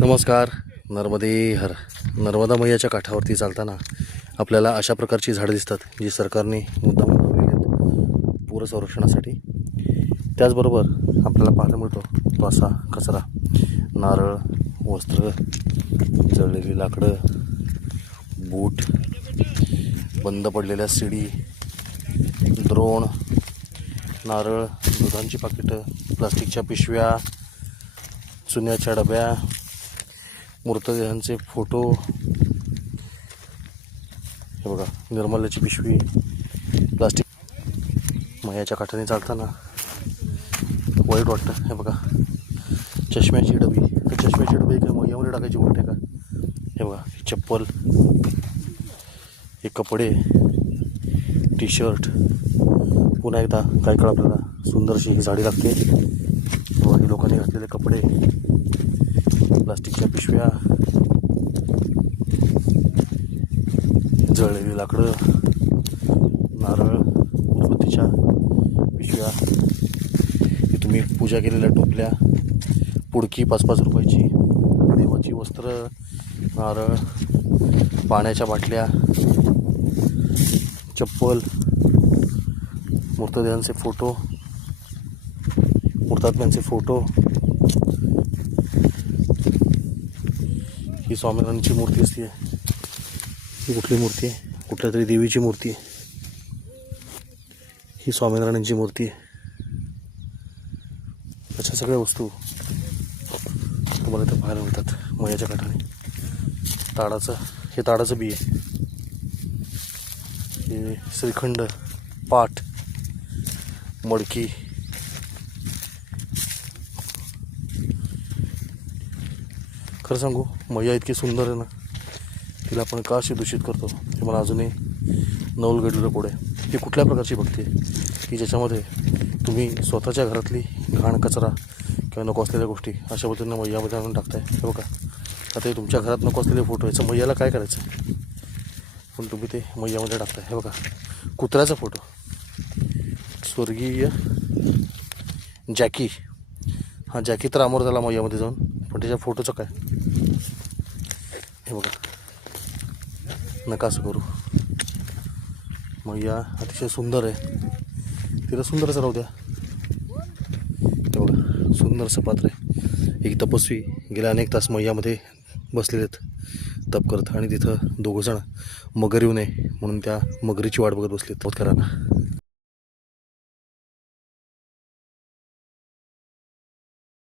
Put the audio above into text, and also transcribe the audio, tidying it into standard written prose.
नमस्कार. नर्मदे हर. नर्मदा मैयाच्या काठावरती चालताना आपल्याला अशा प्रकारची झाडं दिसतात जी सरकारने मुद्दाम लावलेली आहेत पूर संरक्षणासाठी. त्याचबरोबर आपल्याला पाहायला मिळतो तो असा कचरा, नारळ, वस्त्र, जळलेली लाकडं, बूट, बंद पडलेल्या सीडी, द्रोण, नारळ, दुधांची पाकिटं, प्लास्टिकच्या पिशव्या, चुन्याच्या डब्या, मृतदेहांचे फोटो, हे बघा निर्मल्याची पिशवी, प्लास्टिक. मयाच्या काठाने चालताना वाईट वाटतं. हे बघा चष्म्याची डबी, चष्म्याची डबी काय मयामध्ये टाकायची गोष्ट आहे का? हे बघा चप्पल, हे कपडे, टी शर्ट. पुन्हा एकदा काय काळ आपल्याला सुंदरशी ही झाडी लागते. हे लोकांनी घातलेले कपडे, प्लास्टिकच्या पिशव्या, जळलेली लाकडं, नारळ, उदबत्तीच्या पिशव्या, हे तुम्ही पूजा केलेल्या टोपल्या, पुडकी 5-5 रुपयाची, देवाची वस्त्र, नारळ, पाण्याच्या बाटल्या, चप्पल, मृतदेहांचे फोटो, मृतात्म्यांचे फोटो. ही स्वामीनारायणची मूर्ती असते. ही कुठली मूर्ती आहे? कुठल्या तरी देवीची मूर्ती आहे. ही स्वामीनारायणची मूर्ती आहे. अशा सगळ्या वस्तू तुम्हाला इथं पाहायला मिळतात मयाच्या काठाने. हे ताडाचं बी आहे. हे श्रीखंड, पाट, मडकी. खरं सांगू, मैया इतकी सुंदर आहे ना, तिला आपण का अशी दूषित करतो हे मला अजूनही न उलगडलेलं पुढे. ही कुठल्या प्रकारची भक्ती आहे की ज्याच्यामध्ये तुम्ही स्वतःच्या घरातली घाण, कचरा किंवा नको असलेल्या गोष्टी अशा पद्धतीनं मैयामध्ये आणून टाकताय. हे बघा आता हे तुमच्या घरात नको असलेले फोटो, याचं मैयाला काय करायचं, पण तुम्ही ते मैयामध्ये टाकताय. हे बघा कुत्र्याचा फोटो, स्वर्गीय जॅकी. हा जॅकी तर अमर झाला मैयामध्ये जाऊन, पण त्याच्या फोटोचं काय? हे बघा, नका असं करू. मैया अतिशय सुंदर आहे, तिला सुंदरच राहू द्या. हे बघा सुंदरसं पात्र आहे. एक तपस्वी गेल्या अनेक तास मैयामध्ये बसलेले आहेत तप करत, आणि तिथं दोघंजण मगर येऊ नये म्हणून त्या मगरीची वाट बघत बसलेत. करायला